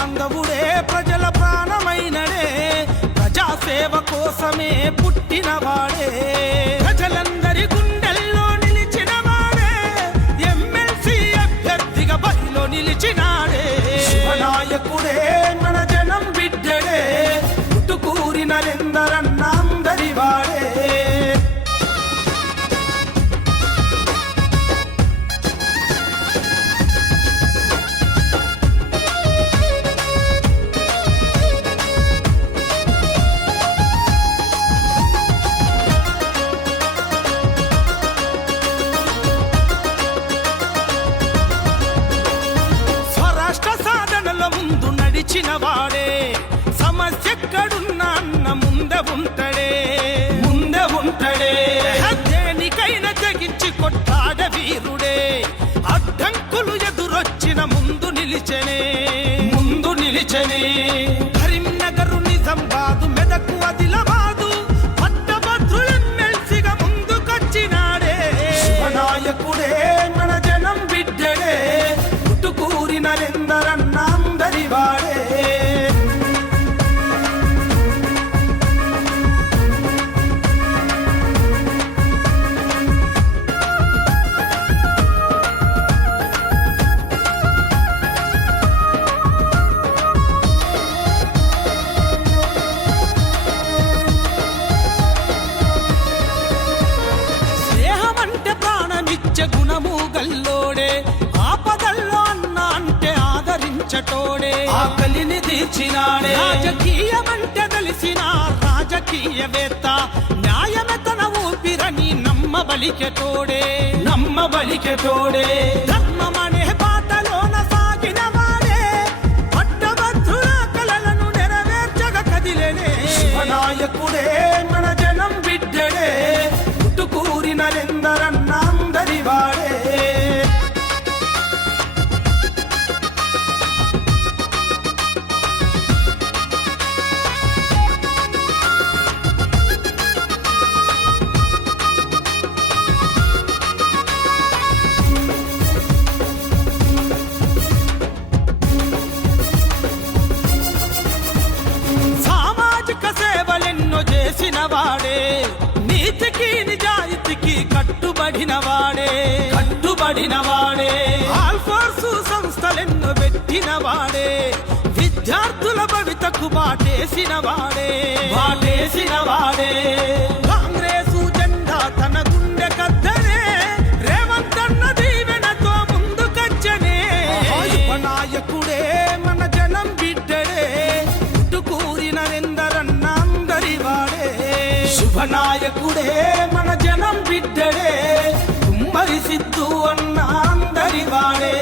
బాంధవుడే ప్రజల ప్రాణమైనడే ప్రజాసేవ కోసమే పుట్టినవాడే ప్రజలందరి గుండెల్లో నిలిచినవాడే ఎమ్మెల్సీ అభ్యర్థిగా బరిలో నిలిచినాడే శివనాయకుడే మన జనం బిడ్డడే పుట్టుకూరి నరేందరన్న అందరి వాడే వాడే సమస్యెక్కడున్నా అన్న ముందే ఉంటాడే దేనికైనా తెగించి కొట్టాడ వీరుడే అడ్డంకులు ఎదురొచ్చిన ముందు నిలిచెనే కరీంనగర్ నిజామాబాద్ మెదక్ ఆదిలాబాద్ పట్టభద్రుల ఎమ్మెల్సీగా ముందుకొచ్చినాడే శివనాయకుడే మన జనం బిడ్డడే పుట్టుకూరి నరేందరన్న అందరి వాడే గుణము గల్లోడే ఆపదల్లో అన్న అంటే ఆదరించటోడే ఆకలిని తీర్చినాడే రాజకీయమంటే తెలిసిన రాజకీయవేత్త న్యాయమే తన ఊపిరని నమ్మబలికెటోడే ధర్మమనే బాటలోన సాగిన వాడే పట్టభద్రుల కలలను నెరవేర్చగా కదిలేనే శివనాయకుడే మన జనం బిడ్డడే పుట్టుకూరి నరేందరన్న అందరి వాడే సామాజిక సేవలెన్నో చేసిన వాడే నీతికి నిజాయితీకి కట్టుబడిన వాడే ఆల్ ఫోర్సు సంస్థలెన్నో పెట్టిన వాడే విద్యార్థుల భవితకు బాటేసిన వాడే కాంగ్రెసు జెండా తన గుండె కద్దనే రేవంతన్న దీవెనతో ముందుకొచ్చనే నాయకుడే మన జనం బిడ్డడే పుట్టుకూరి నరేందరన్న అందరి వాడే శుభనాయకుడే మన జనం బిడ్డడే కుమ్మరి సిద్ధు అన్న అందరి వాడే